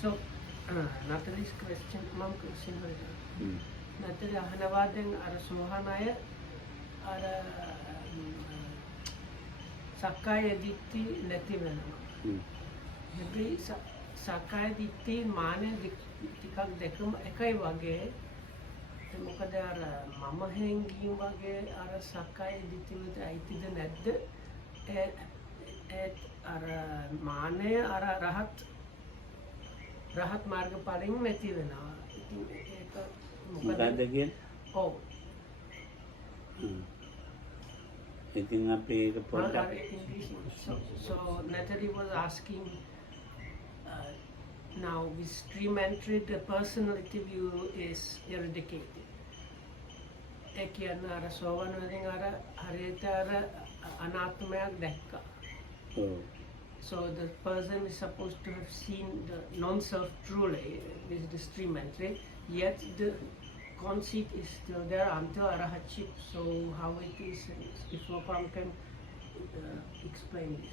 So, Natalie's question, mom question Natalie ahanawaden ara sohanaya ara sakkaya ditti නැති වෙනවා. හැබැයි සක්කාය දිට්ඨි මානෙ ටිකක් දෙකම එකයි වගේ. මොකද අර මම හැංගීම් වගේ අර සක්කාය දිට්ඨි වලට අයිතිද නැද්ද? අර මානය අර රහත් මාර්ගඵලෙන් නැති වෙනවා. ඉතින් ඒක මොකද කියන්නේ? ඔව්. ඉතින් අපි ඒක පොඩ්ඩක් So Natalie was asking now with stream entry the personality view is eradicated. ඒ කියන්නේ අර සෝවන් වලින් අර හරියට අර අනාත්මයක් දැක්කා. So the person is supposed to have seen the non-self truly with the stream entry, yet the conceit is still there until arahatship. So how it is, if Mopam can explain this.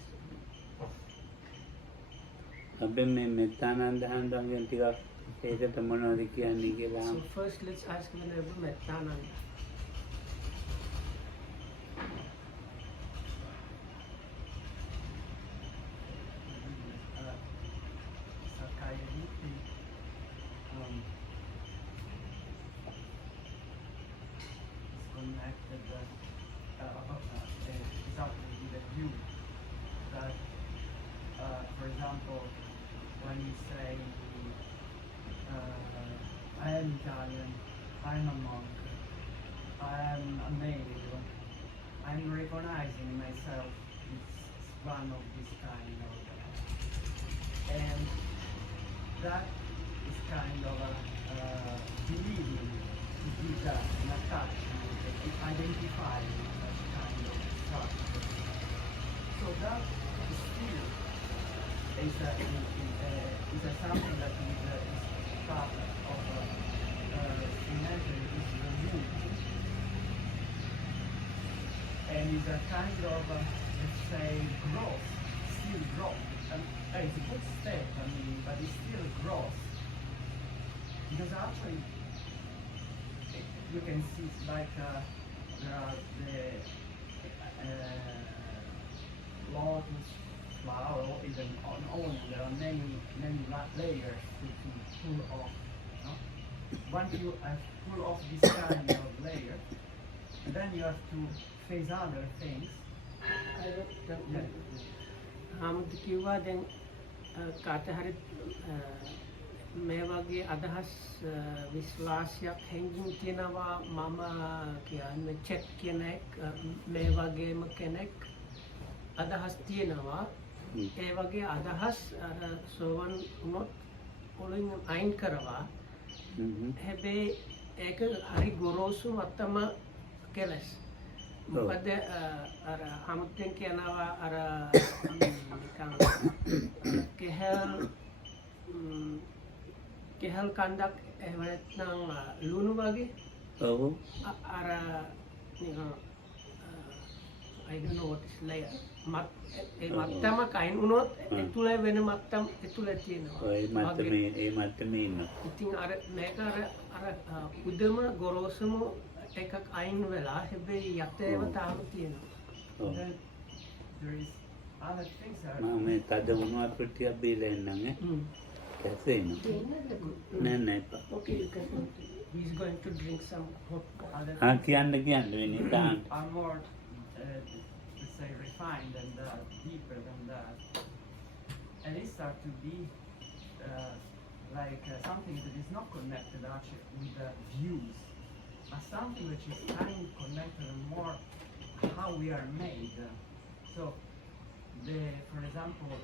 අපි මේ මෙත්තානන්ද හන්දන්ගෙන් ටිකක් ඒකට මොනවද කියන්නේ කියලා. So first let's ask Venerable Mettananda. For example, when you say, I am Italian, I am a monk, I am a male, I'm recognizing myself as one of this kind of, and that is kind of believing to be that, an attachment, identifying with that kind of structure. So that is still is something that is part of imagery is removed, and is a kind of let's say growth, still growth. It's a good step, I mean, but it's still growth, because actually you can see like there are the lotus flower, or even on onion, there are many layers to pull off. No? Once you pull off this kind of layer, then you have to face other things. ආමුත් කිව්වා දැන් කාට හරි මේ වගේ අදහස් විශ්වාසයක් හැංගීම් තියෙනවා මම කියන්නේ චෙක් කෙනෙක් මේ වගේම කෙනෙක් අදහස් තියෙනවා ඒ වගේ අදහස් අර සෝවන් වුණොත් පොලින් අයින් කරවා හැබැයි ඒක හරි ගොරෝසු මත්තම කෙලස් මොකද අර අමුත්තෙන් කියනවා අර නිකන් කෙහල් කන්දක් එහෙම නැත්නම් ලුණු වගේ ඔව් අර නිකන් I don't know what is layer. ඒ මත්තම කයින් වුණොත් ඒ තුල වෙන මත්තම් ඒ තුල තියෙනවා. ඒ මත්තමේ ඉන්නවා. ඉතින් අර මේක අර උදම ගොරෝසුම එකක් අයින් වෙලා හැබැයි යතේව තාම තියෙනවා. There is other things that මම මේ තද වුණා අපිටියක් බීලා ඉන්නම් ඈ. කැසේන. නෑ. Okay, you can. He's going to drink some hot water. කියන්න වෙන්නේ දාන්න. are more let's say refined than that, deeper than that, and it starts to be like something that is not connected actually with the views, but something which is kind of connected and more how we are made. So for example,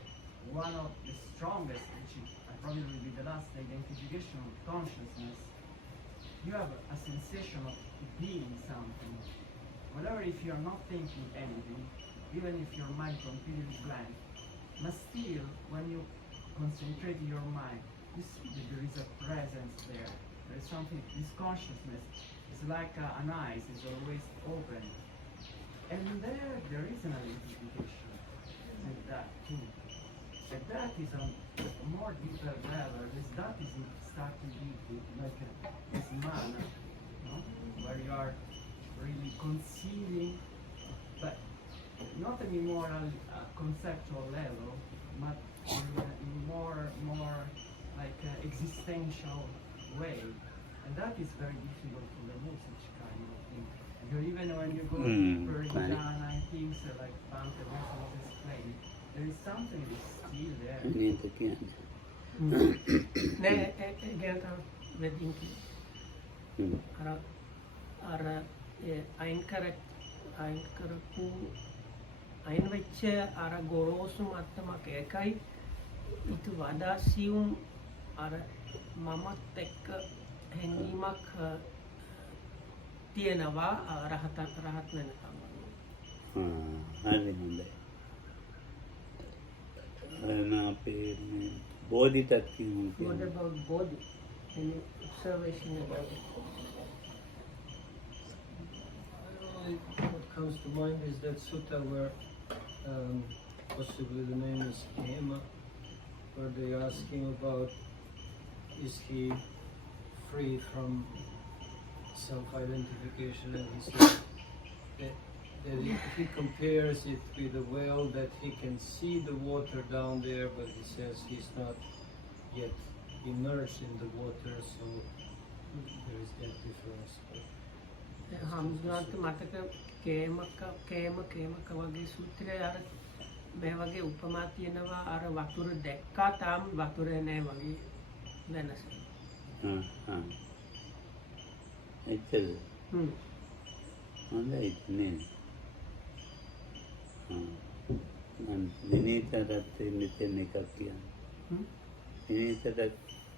one of the strongest, which is probably will be the last identification of consciousness, you have a sensation of being something. Whatever, if you are not thinking anything, even if your mind completely blank, but still, when you concentrate your mind, you see that there is a presence there. There is something, this consciousness is like an eye, is always open. And there is an identification like that too. And that is on a more deeper level. That is starting to be like this manner, no? Where you are really conceiving, but not anymore on a conceptual level, but in more like existential way. And that is very difficult to remove such kind of thing. You even when you go deeper in jhana and things like Bhante was explained, there is something that is still there. නේද කියන්නේ. නෑ ගැන වෙදින් කි අර අයින් කරපු අයින් වෙච්ච අර ගොරෝසු මත්තමක් එකයි ඊට වඩා සියුම් අර මමත් එක්ක හැඟීමක් තියෙනවා රහත් වෙනකම්. හරි හොඳයි. අපේ බෝධි තත්ත්වය What about body? Any observation about it? What comes to mind is that sutta where possibly the name is Hema, where they're asking about is he free from self-identification, and he says that he compares it with a whale, that he can see the water down there, but he says he's not yet immersed in the water, so there is that difference. හම්දුනාට මතක කේමක වගේ සූත්‍රය අර මේ වගේ උපමා තියෙනවා අර වතුර දැක්කා තාම වතුර නෑ වගේ වෙනස. එච්චරද? හොඳයි නේ. විනීතට මෙතන එකක් කියන්නේ. විනීතට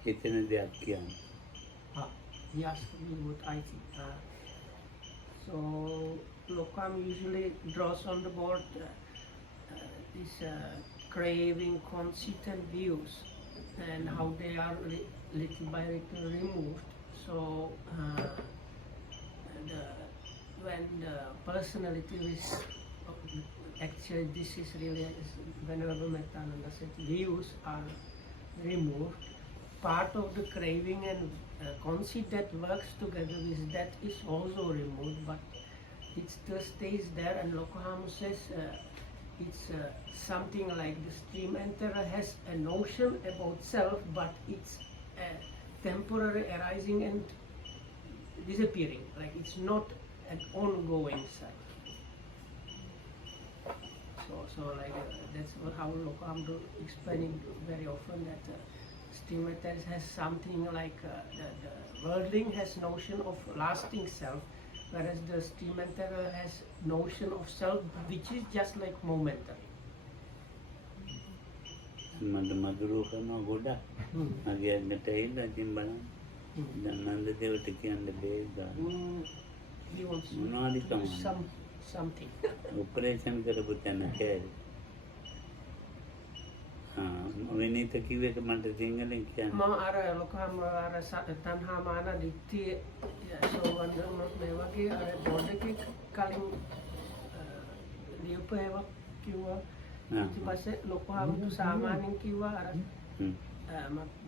හිතෙන දෙයක් කියන්නේ. He asked me what I think. So Lokam usually draws on the board this craving, conceit and views and how they are little by little removed. So when the personality is actually this is really Venerable Mettananda said views are removed, part of the craving and conceit that works together with that is also removed, but it still stays there. And Lokahama says it's something like the stream enterer has a notion about self, but it's temporary arising and disappearing, like it's not an ongoing self. So like that's what how Lokahama do explaining very often that stream enterer has something like the worldling has notion of lasting self, whereas the stream enterer has notion of self which is just like momentary. මට මధుරෝ කරනවා ගොඩක්. මගේ අන්නට ඇවිල්ලා ඉතින් බලන්න. දැන් නන්ද දේවට කියන්න බෑ. He wants to මොනවද do කමන්නේ? something. ඔපරේෂන් කරපු තැන කෑලි. විනීත කිව්වේක මට සිංහලෙන් කියන්න. මම අර ලොකම අර තණ්හා මාන දිට්ඨිය සෝවන්දම මේ වගේ අර බෝඩ් එකේ කලින් ලියපු ඒවා කිව්වා. ඊට පස්සේ ලොකම සාමාන්‍යයෙන් කිව්වා අර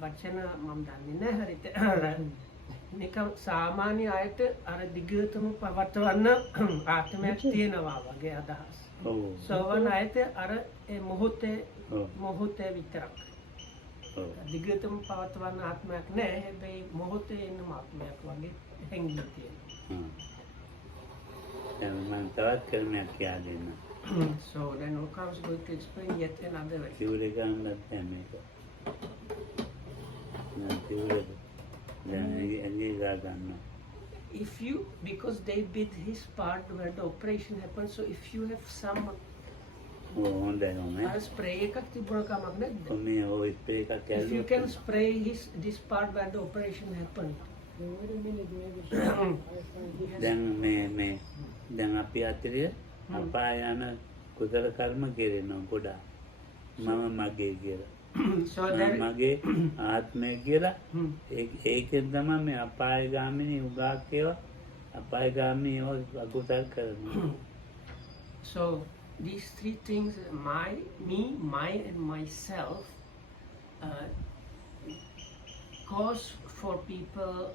වචන මම දන්නේ නැහැ හරියට. මේක සාමාන්‍ය අයට අර දිගටම පවත්වන්න ආත්මයක් තියෙනවා වගේ අදහස්. සෝවන් අයට අර ඒ මොහොතේ විතරක්. දිගටම පවත්වන්න ආත්මයක් නැහැ. හැබැයි මොහොතේ ඉන්න ආත්මයක් වගේ හැංගී තියෙනවා. මම තවත් ක්‍රමයක් කියා දෙන්න. So then Okam is going to explain yet another way. කිව්වේ ගන්නත් නැහැ මේක. නෑ කිව්වේ දැන් ඇඟේ ගා ගන්නවා. If you, because they did his part where the operation happened, so if you have some හොඳයි නෝනේ. spray එකක් තිබුණ කමක් නැද්ද? කොහොමද ඔය ස්ප්‍රේ එකක් If you can spray this part where the operation happened. දැන් මේ දැන් අපි අතරේ අපාය යන කුසල කර්ම කෙරෙනවා ගොඩාක්. මම මගේ කියලා. So that මගේ ආත්මය කියලා ඒකෙන් තමයි මේ අපායගාමිනී උගාක් ඒවා අපායගාමී ඒවා අකුසල් කරනවා. So these three things, me, my, and myself, cause for people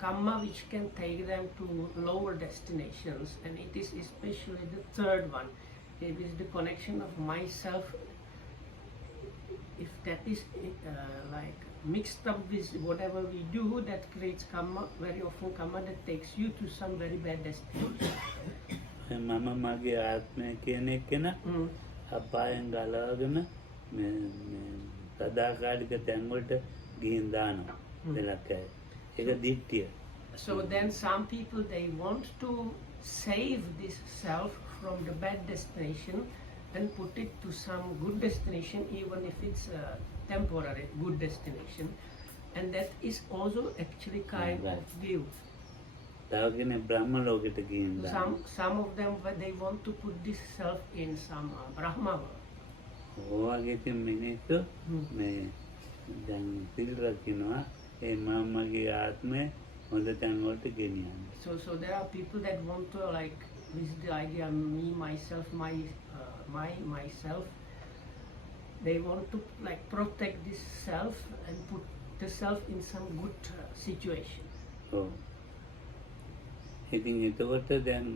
karma which can take them to lower destinations, and it is especially the third one. It is the connection of myself. If that is like mixed up with whatever we do, that creates karma, very often karma that takes you to some very bad destination. මම මගේ ආත්මය කියන එකන අපායෙන් ගලවගෙන සදාකාලික තැන්වලට ගිහින් දානවා දෙලක්කයි. ඒක දිට්ඨිය. So then some people, they want to save this self from the bad destination and put it to some good destination, even if it's a temporary good destination, and that is also actually kind of view. තව කෙනෙක් බ්‍රහ්ම ලෝකෙට ගිහින් දානවා. Some of them, they want to put this self in some Brahma world. ඔයගේ තින් මිනිස්සු මේ දැන් පිළ රකින්නවා ඒ මමගේ ආත්මය හොඳ තැන් වලට ගෙනියන්න. So there are people that want to, like, with the idea me, myself, myself, they want to like protect this self and put the self in some good situation. ඔව්. ඉතින් එතකොට දැන්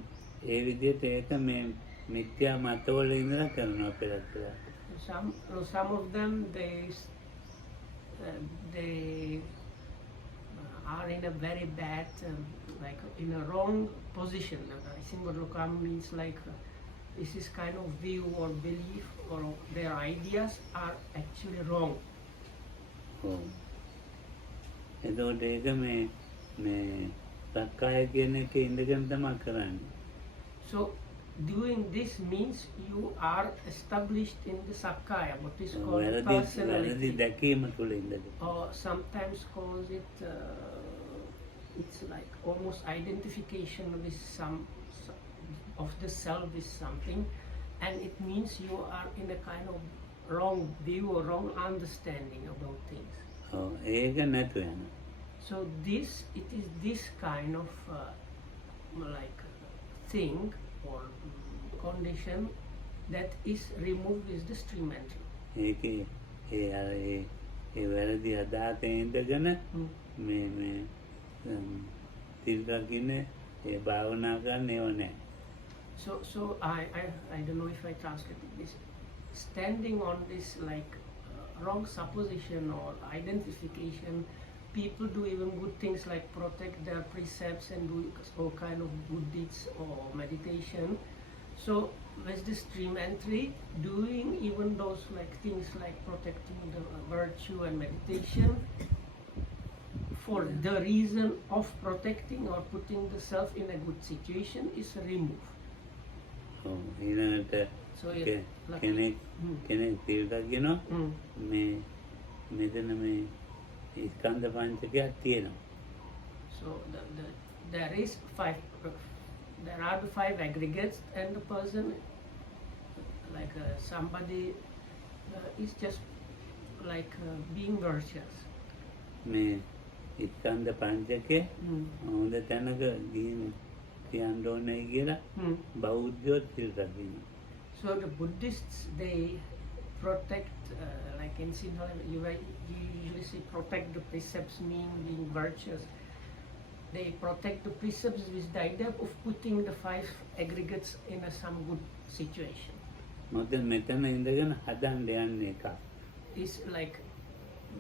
ඒ විදිහට ඒක මේ මිත්‍යා මතවල ඉඳලා කරනවා පෙරත්. Some of them, they are in a very bad, like in a wrong position. I think what Lokam means, like this is kind of view or belief or their ideas are actually wrong. එතකොට ඒක මේ සක්කාය කියන එකේ ඉඳගෙන තමයි කරන්නේ. So doing this means you are established in the Sakkaya, what is called වැරදි personality, දැකීම තුළ ඉඳගෙන. or sometimes calls it, it's like almost identification with some of the self with something, and it means you are in a kind of wrong view or wrong understanding about things. ඒක නැතු වෙන. So it is this kind of like thing or condition that is removed with the stream entry. ඒකේ ඒ වැරදි අදහස ඉඳගෙන මේ තිල් රකින්න ඒ භාවනා කරන්න ඒව නැහැ. So I don't know if I translated this. Standing on this like wrong supposition or identification, people do even good things like protect their precepts and do all kind of good deeds or meditation. So with the stream entry, doing even those like things like protecting the virtue and meditation for the reason of protecting or putting the self in a good situation is removed. ඊළඟට So yeah, like, කෙනෙක් තිල් රකිනවා මේ මෙතන මේ ස්කන්ධ පංචකයක් තියෙනවා. So there are the five aggregates, and the person, like somebody is just like being virtuous. මේ ස්කන්ධ පංචකේ හොඳ තැනක ගිහින් තියන්න ඕනේ කියලා බෞද්ධයෝ තිල් රකිනවා. So the Buddhists, they protect, like in Sinhala, you usually say protect the precepts, mean being virtuous. They protect the precepts with the idea of putting the five aggregates in some good situation. මොකද මෙතන ඉඳගෙන හදන්න යන්නේ එකක්. It's like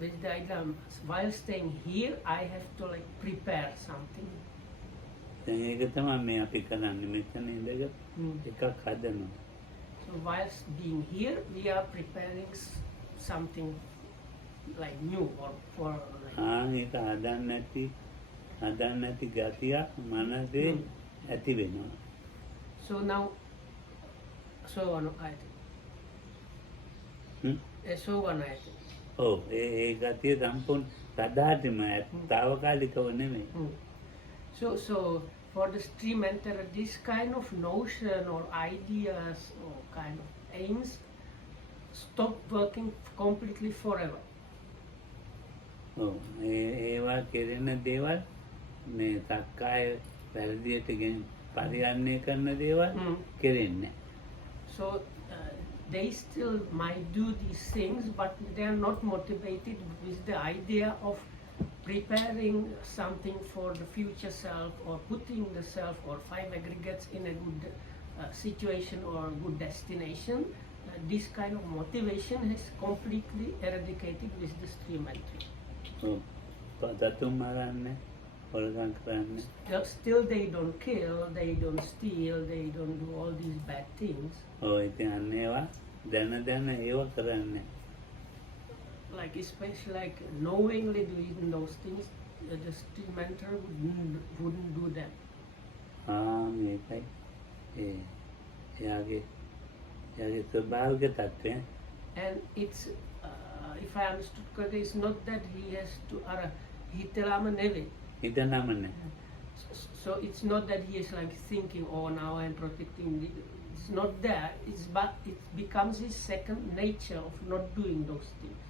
with the idea, while staying here, I have to like prepare something. දැන් ඒක තමයි මේ අපි කරන්නේ මෙතන ඉඳගෙන එකක් හදනවා. So whilst being here, we are preparing something like new or for like. ඒක හදන්න නැති ගතියක් මනසේ ඇති වෙනවා. So now, so on I think. So on I think. ඔව් ඒ ගතිය සම්පූර්ණ සදාටම తాවකාලිකව නෙමෙයි. So for the stream enter, this kind of notion or ideas or kind of aims stop working completely forever. ඒවා කෙරෙන දේවල් මේ සක්කාය වැරදියට පරිහරණය කරන දේවල් කෙරෙන්නේ. So they still might do these things, but they are not motivated with the idea of preparing something for the future self or putting the self or 5 aggregates in a good situation or a good destination. This kind of motivation has completely eradicated with the stream entry. පදතුම් මරන්නේ හොරගම් කරන්නේ. Still they don't kill, they don't steal, they don't do all these bad things. ඉතින් අන්න ඒවා දැන ඒවා කරන්නේ. Like especially like knowingly doing those things, the stream mentor wouldn't do them. මේකයි එයාගේ ස්වභාවික තත්ත්වය. And it's, if I understood correctly, it's not that he has to, හිතලාම නෙවෙයි. හිතනම නෑ. So it's not that he is like thinking, oh now I'm protecting the, it's not that, but it becomes his second nature of not doing those things.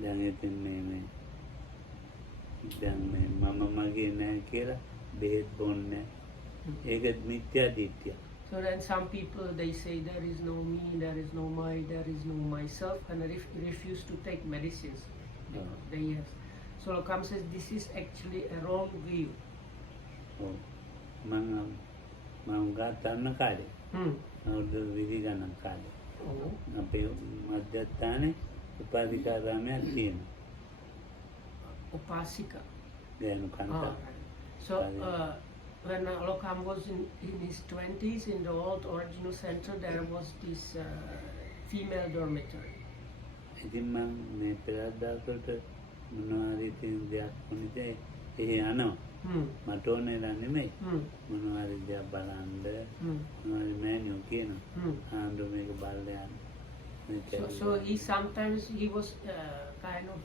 දැන් ඉතින් දැන් මම මගේ නෑ කියලා බෙහෙත් බොන්නේ. ඒකත් මිත්‍යා දිට්ඨිය. So then some people, they say there is no me, there is no my, there is no myself, and refuse to take medicines. They have. So Lokam says this is actually a wrong view. මම ගන්න කාලේ අවුරුදු 20 ගණන් කාලේ අපේ මධ්‍යස්ථානයේ උපාධිකාරාමයක් තියෙනවා. Upasika. ගෑනු කාන්තාව. So when Lokam was in his 20s in the old original center, there was this female dormitory. ඉතින් මම මේ පෙරද්දාකට මොනවාරි තියෙන දෙයක් වුණේ ඒ යනවා. මට ඕනෙලා නෙමෙයි. මොනවාරි දෙයක් බලන්න මොනවාරි මෑනියෝ කියනවා. ආන්දු මේක බලලා යන්න. So he sometimes he was kind of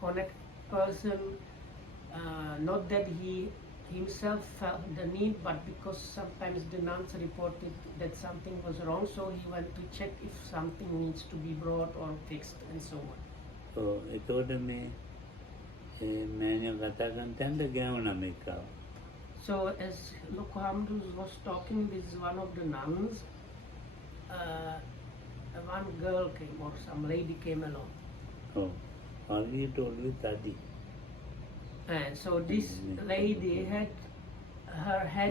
connect person, not that he himself felt the need, but because sometimes the nuns reported that something was wrong, so he went to check if something needs to be brought or fixed and so on. So ඒතකොට මේ මෑනියෝ කතා කරන තැනට ගෑවුනා මේකව. So as Lokohamdu was talking with one of the nuns, one girl came or some lady came along. Always study. And so this lady had her head.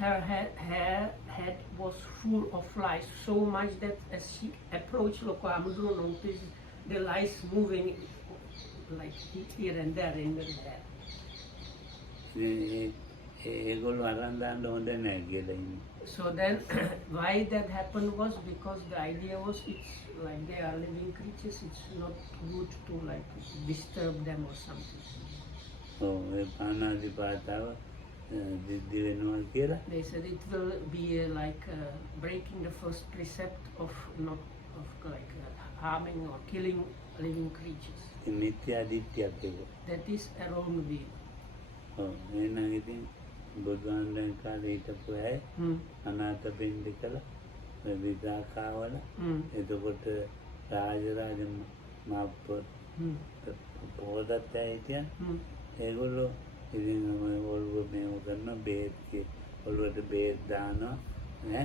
Her head was full of lice, so much that as she approached Lokohamdu, noticed the lice moving like here and there in the hair. So then why that happened was because the idea was it's like they are living creatures, it's not good to like disturb them or something. They said it will be like breaking the first precept of not of like harming or killing living creatures. That is a wrong view. බුදුන්වහන්සේ කාලේ හිටපු අය අනාථ පින්ඩිකල විදාකාවල එතකොට රාජරාජ මාප්ප පොදත් ඇයිතිය ඒගොල්ලෝ ඉතින් ඔළුව මේව කරන බේත් ඔළුවට බේත් දානවා ඈ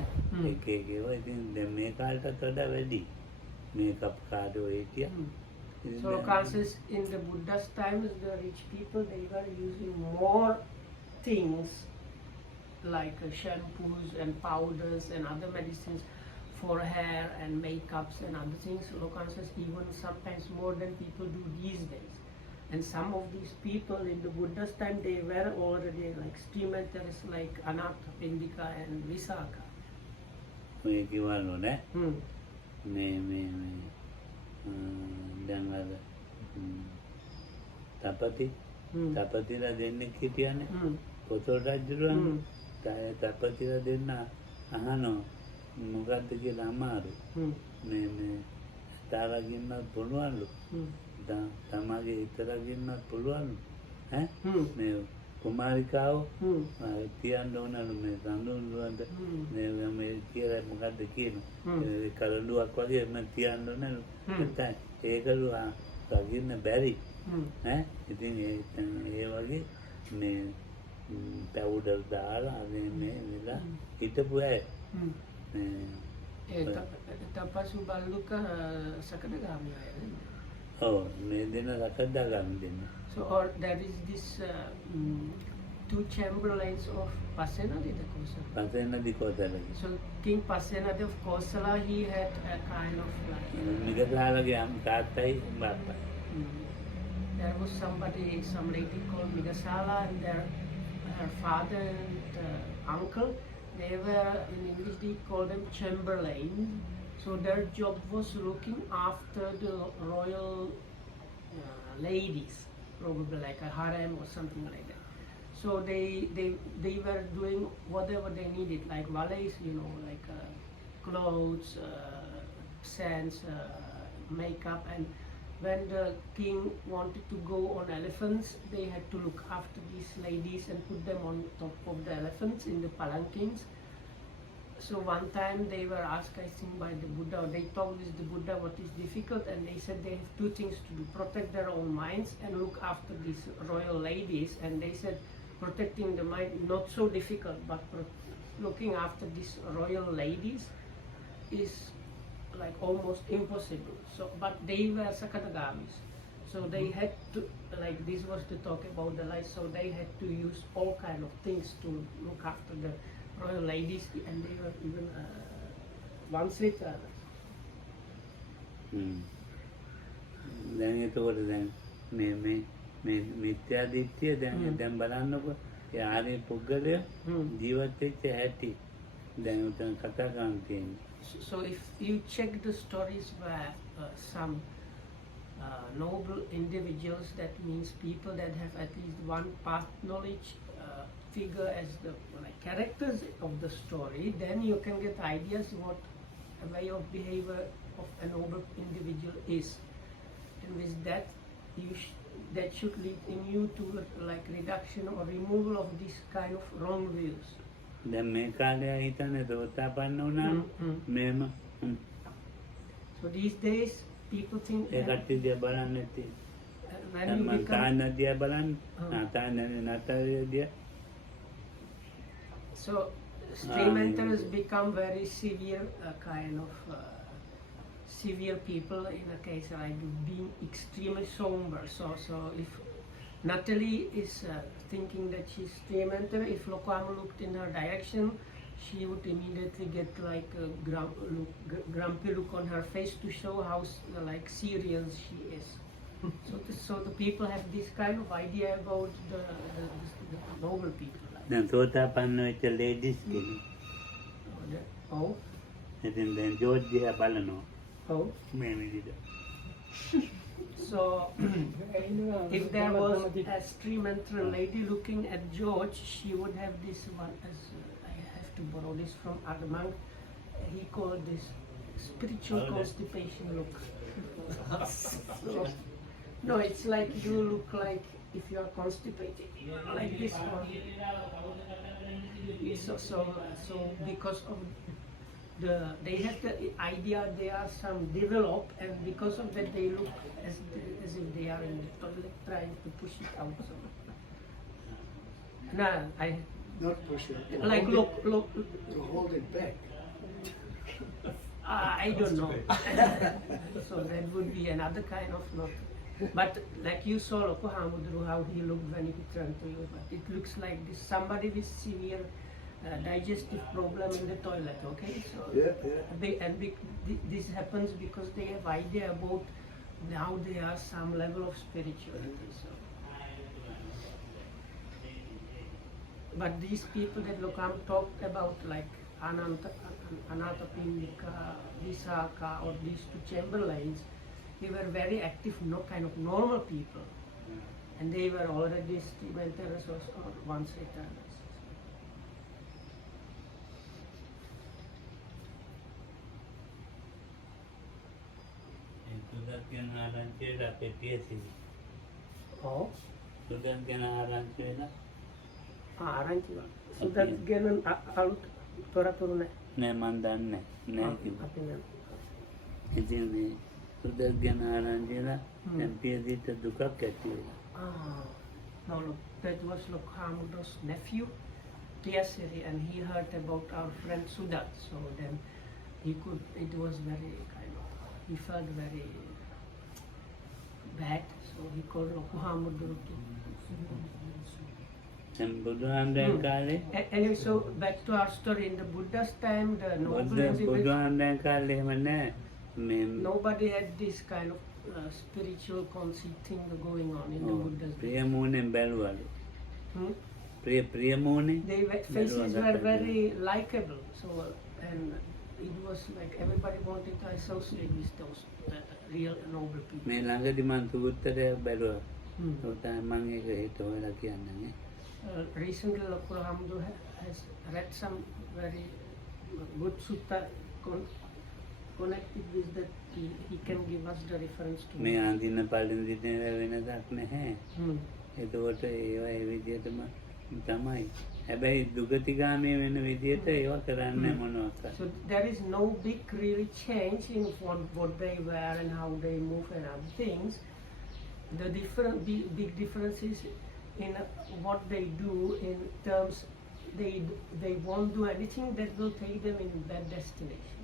එක එක ඒවා ඉතින් දැන් මේ කාලේටත් වඩා වැඩි මේකප් කාර්යෝ හිටියා. So conscious in the Buddha's times, the rich people, they were using more things like shampoos and powders and other medicines for hair and makeups and other things. Lokan says even sometimes more than people do these days. And some of these people in the Buddha's time, they were already like streamenters like Anatha, Pindika and Visakha. දැන් අර තපතිලා දෙන්නෙක් හිටියනේ පොතොල් රජුරන් තපතිලා දෙන්න අහනවා මොකද්ද කියලා අමාරු මේ තාරගින්නත් පුළුවන්ලු තමාගේ හිතරගින්නත් පුළුවන්ලු මේ කුමාරිකාව තියන්න ඕනලු මේ සඳුන්වන්ද මේ කියලා මොකද්ද කියනවා කරඬුවක් වගේ මම තියන්න ඕනලු ඒකලු දකින්න බැරි ඈ ඉතින් ඒ වගේ මේ පවුඩර් දාලා අනේ මේ විලා හිටපු අය tapassu balluka sakadagami. ඔව් මේ දෙන සකදාගාමි දෙන්න. So or there is this two chamberlains of Pasenadi Kosala. පසෙන්නදි කොතලගේ So King Pasenadi of Kosala, he had a kind of like මිගසාලගේ තාත්තයි බාප්පයි there was some lady called Migasala, and her father and uncle, they were, in English they called them chamberlain. So their job was looking after the royal ladies, probably like a harem or something like that. So they were doing whatever they needed, like valets, like clothes, scents, makeup. And when the king wanted to go on elephants, they had to look after these ladies and put them on top of the elephants in the palanquins. So one time they were asked, I think, by the Buddha, or they talked with the Buddha what is difficult, and they said they have two things to do: protect their own minds and look after these royal ladies. And they said protecting the mind not so difficult, but looking after these royal ladies is like almost impossible. So but they were sakadagamis, so they had to, like, this was to talk about the life, so they had to use all kind of things to look after the royal ladies, and they were even once returned. දැන් එතකොට දැන් මේ මිත්‍යා දිට්ඨිය දැන් බලන්නකො ඒ ආර්ය පුද්ගලයා ජීවත් වෙච්ච හැටි දැන් උතන කතා කරන් තියෙන්නේ. So if you check the stories where some noble individuals, that means people that have at least one path knowledge, figure as the like characters of the story, then you can get ideas what a way of behavior of a noble individual is, and with that that should lead in you to like reduction or removal of this kind of wrong views. දැන් මේ කාලේ හිතන්නේ දෝතාපන්න වුණා මේම So these days people think ඒ කට්ටිය දිහා බලන්නේ නැති when දැන් you මම become තාන්න දිහා බලන්නේ නතරේ දිහා so stream enters become very severe kind of severe people in a case like being extremely somber. So if Natalie is thinking that she's stream enter, if Lokama looked in her direction, she would immediately get like a grumpy look on her face to show how like serious she is. So the people have this kind of idea about the noble people. දැන් සෝතාපන්න වෙච්ච ladies කෙනෙක් Oh. ඉතින් දැන් George දිහා බලනවා Oh. මේ විදිහට So if there was a stream enter lady looking at George, she would have this one, as I have to borrow this from Armand, he called this spiritual constipation look. So, no, it's like you look like if you are constipated, like this one. So because of they have the idea they are some developed, and because of that they look as if they are in the toilet trying to push it out. So, Not push it. like look. To hold it back. I don't know. So that would be another kind of not. But like you saw Loko Hamudru, how he looked when he turned to you. But it looks like this somebody with severe digestive problem in the toilet. Okay, so this happens because they have idea about now they are some level of spirituality. So. But these people that Lokam talked about, like Anathapindika, Visakha, or these two chamberlains, they were very active, no kind of normal people, and they were already mentors or once returned. Sudath කියන ආරංචියට පෙට්ටිය තියෙනවා. Oh. Sudath කියන ආරංචි වෙලා ආරංචි සුදත් ගැන අලුත් තොරතුරු නැහැ. නෑ මන් දන්නේ නෑ කිව්වා. අපි නෑ. ඉතින් මේ සුදක් ගැන ආරංචිලා දැන් පියදීට දුකක් ඇති වෙලා. No, look, that was Lokhamudo's nephew, Piasiri, and he heard about our friend Sudat. So then it was very he felt very bad. So he called Lokhamudo to. දැන් බුදුහාමුදුරන් කාලේ Anyway, so back to our story. In the Buddha's time, the noble individual, බුදුහාමුදුරන් කාලේ එහෙම නැහැ. මේ nobody had this kind of spiritual conceit thing going on in the Buddha's day. ප්‍රියමෝණෙන් බැලුවලු. Hmm? ප්‍රියමෝණේ Their faces were very likable, so and it was like everybody wanted to associate with those real noble people. මේ ළඟදි මං සූත්‍රයක් බැලුවා. Hmm. උතන මං ඒක හිතවලා කියන්නේ. Recently, Lokul Hamdu has read some very good sutta connected with that. He can give us the reference to. මේ අඳින්න පළඳින වෙනසක් නැහැ. Hmm. එතකොට ඒවා ඒ විදිහටම තමයි. හැබැයි දුගතිගාමී වෙන විදිහට ඒවා කරන්නේ මොනවාක්ද? So there is no big really change in what they wear and how they move and other things. The big difference is in what they do in terms they won't do anything that will take them in that destination.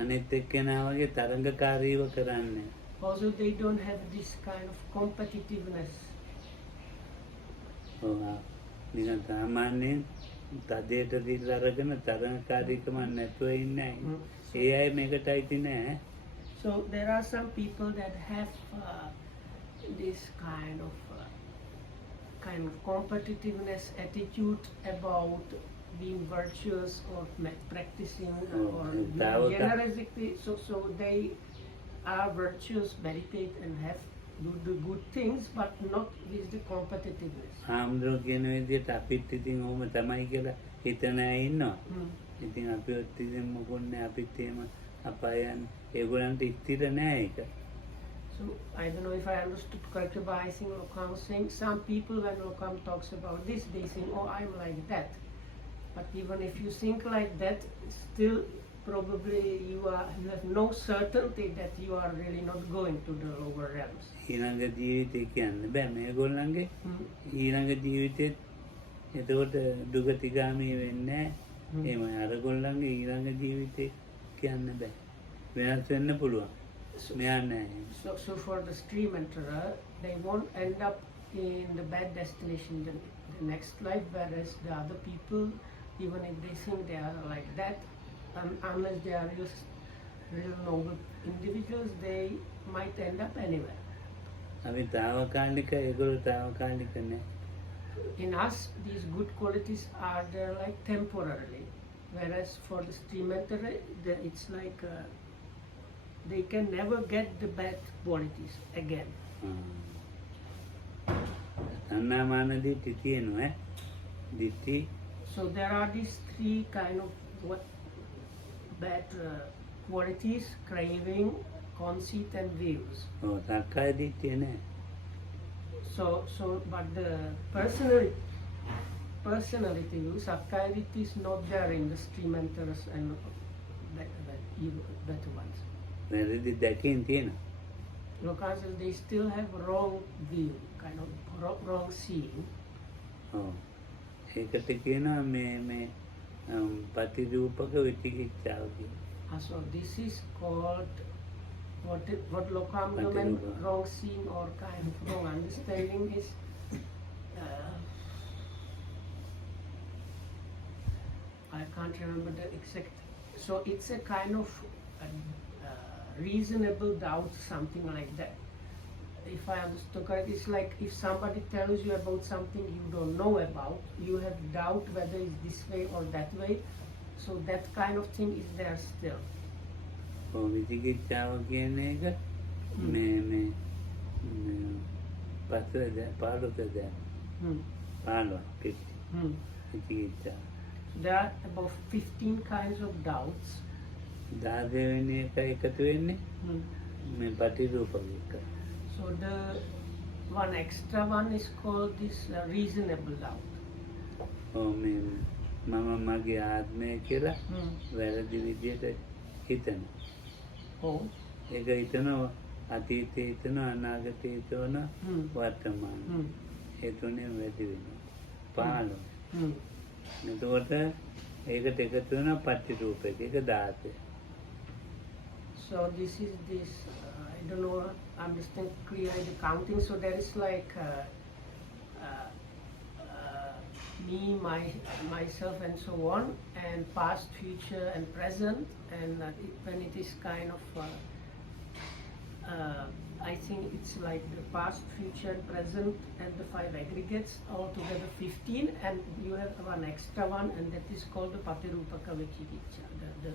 අනිත් එක්කෙනා වගේ තරංගකාරීව කරන්නේ. Also, they don't have this kind of competitiveness. ඔව් නිකන් සාමාන්‍යයෙන් තදයට දිල්ල අරගෙන තරංගකාරීකම නැතුව ඉන්නේ. ඒ අය මේකට අයිති නැහැ. So there are some people that have this kind of competitiveness attitude about being virtuous or practicing or being generosity. So they are virtuous, meditate and do the good things, but not with the competitiveness. ආම්ද්‍රෝ කියන විදිහට අපිත් ඉතින් ඕම තමයි කියලා හිතන අය ඉන්නවා. ඉතින් අපි ඔත් ඉතින් මොකොන්නේ අපිත් එහෙම අපායන් ඒගොල්ලන්ට ස්ථිර නෑ ඒක. So I don't know if I understood correctly, but I think Lokam was saying some people when Lokam talks about this, they think, oh, I'm like that. But even if you think like that, still probably you have no certainty that you are really not going to the lower realms. ඊළඟ ජීවිතේ කියන්න බෑ මේගොල්ලන්ගේ ඊළඟ ජීවිතෙත් එතකොට දුගතිගාමී වෙන්නේ නැහැ. එහෙම අරගොල්ලන්ගේ ඊළඟ ජීවිතේ කියන්න බෑ. වෙනස් වෙන්න පුළුවන්. මෙයා නැහැ. So for the stream enterer, they won't end up in the bad destination the next life, whereas the other people, even if they think they are like that, unless they are real noble individuals, they might end up anywhere. අපි తాවකාලික ඒගොල්ලෝ తాවකාලික නෑ. In us, these good qualities are there like temporarily, whereas for the stream enterer, it's like they can never get the bad qualities again. තණ්හාමාන දිට්ඨි තියෙනවා දිට්ඨි. So there are these three kind of bad qualities: craving, conceit, and views. ඔව් සක්කාය දිට්ඨිය නෑ. So but the personality view, Sakkaya Ditti is not there in the stream enterers and better ones. වැරදි දැකීම් තියෙනවා. Locals, they still have wrong view, kind of wrong seeing. ඔව් ඒකට කියනවා මේ පටිරූපක විචිකිච්ඡාව කියලා. So this is called what Lokam meant wrong seeing or kind of wrong understanding is. I can't remember the exact. So it's a kind of reasonable doubt, something like that. If I understood correctly, it's like if somebody tells you about something you don't know about, you have doubt whether it's this way or that way. So that kind of thing is there still. ඔව් විචිකිච්ඡාව කියන එක මේ පස්වද පාඩුකද 15 විචිකිච්ඡාව. There are about 15 kinds of doubts. 10 වෙනි එක එකතු වෙන්නේ මේ පටිරූපක එක. So the one extra one is called this reasonable doubt. ඔව් මේ මම මගේ ආත්මය කියලා වැරදි විදියට හිතන. Oh, ඒක හිතනවා අතීතයේ හිතනවා අනාගතයේ හිතනවා වර්තමාන. ඒ තුනෙන් වැඩි වෙනවා. 15. එතකොට ඒකට එකතු වෙනවා පටිරූපක. ඒක 16. So this is this, I don't know, understand clearly the counting. So there is like me, myself and so on, and past, future and present, and when it is kind of, I think it's like the past, future and present and the 5 aggregates, altogether 15, and you have one extra one, and that is called the Patirupaka Vichikicha, the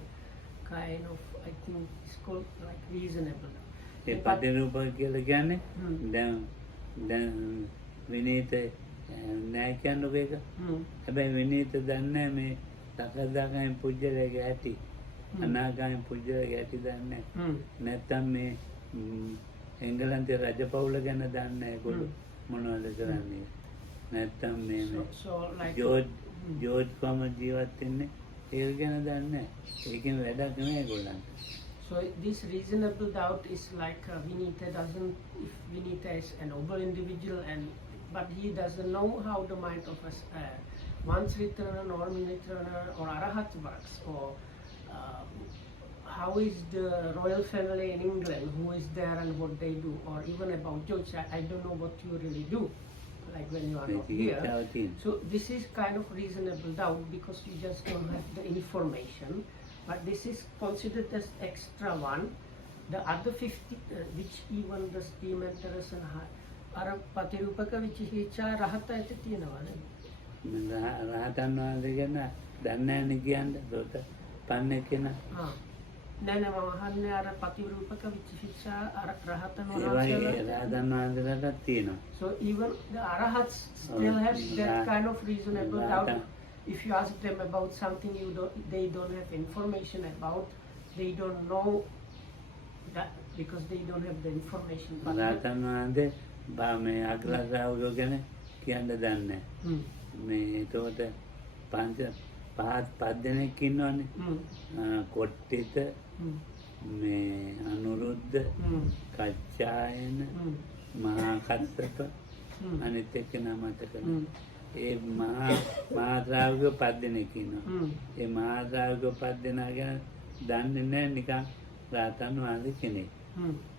kind of, I think it's called like reasonable. ඒ පටිරූපක කියලා කියන්නේ දැන් විනීත නෑ කියන්නකො ඒක. හැබැයි විනීත දන්නේ මේ සකදාගාමී පුජ්‍යලයේ ඇති අනාගාමී පුජ්‍යලයේ ඇති දන්නේ නැත්තම් මේ එංගලන්තයේ රජපෞල ගැන දන්නේ ඒගොල්ලෝ මොනවද කරන්නේ නැත්තම් මේ ජෝර්ජ් කොම ජීවත් වෙන්නේ ඒක ගැන දන්නේ ඒකෙන් වැඩක් නෙමෙයි ඒගොල්ලන්ට. So this reasonable doubt is like Vinita doesn't, if Vinita is a noble individual but he doesn't know how the mind of a once returner, normal returner or arahat works, or how is the royal family in England, who is there and what they do, or even about George, I don't know what you really do, like when you are not here. So this is kind of reasonable doubt because you just don't have the information. But this is considered as extra one. The other 50, which even the steam enterers and Patirupaka Vichikicha Rahata ඇති තියෙනවනේ. රහතන් වහන්සේ ගැන දන්නේ නැහැ කියන්නේ ඒකට පන්නේ කෙනා. නෑ මම අහන්නේ අර Patirupaka Vichikicha අර රහතන් රහතන් වහන්සේලාට තියෙනවා. So even the arahats still have that kind of reasonable doubt. If you ask them about something they don't have information about, they don't know that because they don't have the information. රහතන් වහන්සේ මේ අග්‍රසාවකෝ ගැන කියන්න දන්නේ මේ ඒකට පහ දෙනෙක් ඉන්නවනේ. කොට්ටිත මේ අනුරුද්ධ කච්චායන මහා කස්සප අනිත් එක්කෙනා මතක නැහැ. ඒ මහා ශ්‍රාවකයෝ 5 දෙනෙක් ඉන්නවා. ඒ මහා ශ්‍රාවකයෝ 5 දෙනා ගැන දන්නේ නැහැ නිකන් රහතන් වහන්සේ කෙනෙක්.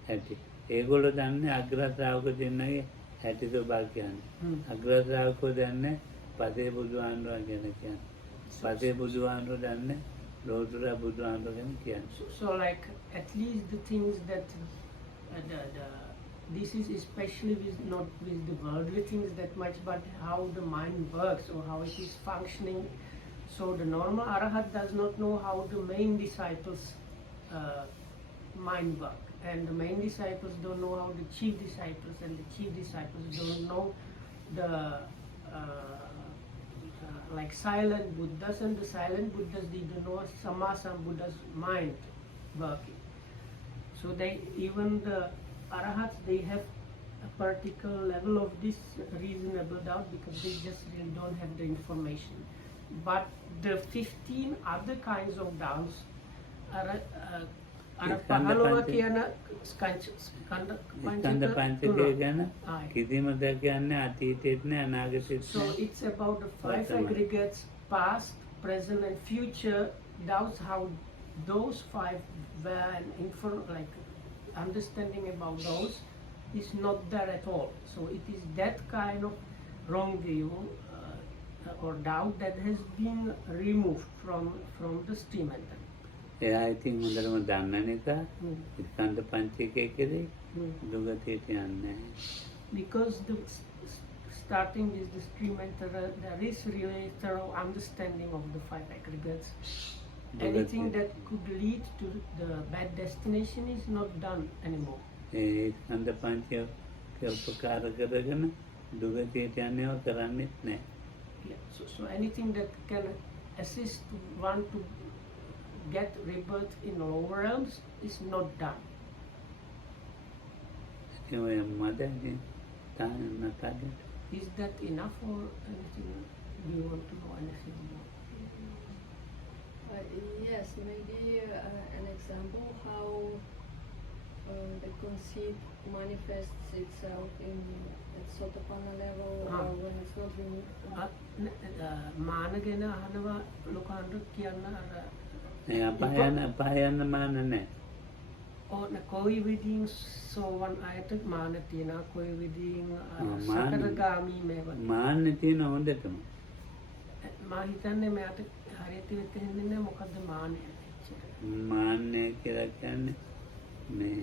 ඇති. ඒගොල්ලෝ දන්නේ අග්‍ර ශ්‍රාවක දෙන්නගේ ඇති ස්වභාව කියන්නේ. අග්‍ර ශ්‍රාවකෝ දන්නේ පසේ බුදුහාමුදුරුවෝ ගැන කියන්නේ. පසේ බුදුහාමුදුරුවෝ දන්නේ ලෝතුර බුදුහාමුදුරුවෝ ගැන කියන්නේ. So like at least the things that this is especially not with the worldly things that much, but how the mind works or how it is functioning. So the normal arahat does not know how the main disciples mind work, and the main disciples don't know how the chief disciples, and the chief disciples don't know the like silent Buddhas, and the silent Buddhas they don't know Sammasam Buddha's mind working. So they even the arahats they have a particular level of this reasonable doubt because they just really don't have the information. But the 15 other kinds of doubts are පහළොව කියන ස්කන්ධ පංචකය ගැන කිසිම දෙයක් කියන්නේ අතීතෙත් නෑ අනාගතෙත් නෑ. So it's about the 5 aggregates, past, present and future doubts, how those 5 were and like understanding about those is not there at all. So it is that kind of wrong view or doubt that has been removed from the stream entry. එයා ඉතින් හොඳටම දන්න නිසා ස්කන්ධ පංචකය කෙරේ දුගතියට යන්නේ. Because the starting with the stream enterer, there is really thorough understanding of the 5 aggregates. Anything that could lead to the bad destination is not done anymore. ස්කන්ධ පංචකය උපකාර කරගෙන දුගතියට යන්නේව කරන්නේත් නැහැ. So anything that can assist one to get rebirth in lower realms is not done. Is that enough or anything? Do you want to know anything more? Yes, maybe an example how conceit manifests itself in at Sotapanna level or when it's not removed? මාන ගැන අහනවා ලොකන්ට කියන්න අර අපායන්න මාන නෑ. ඕන කොයි විදිහින් සෝවන් අයට මාන තියෙනවා කොයි විදිහින් මාන. සකරගාමී මේවා මාන්න තියෙන හොඳටම. මා හිතන්නේ මෙයාට හරියට වෙතෙන්නේ නැහැ මොකද්ද මානය මාන්නය කියලා කියන්නේ මේ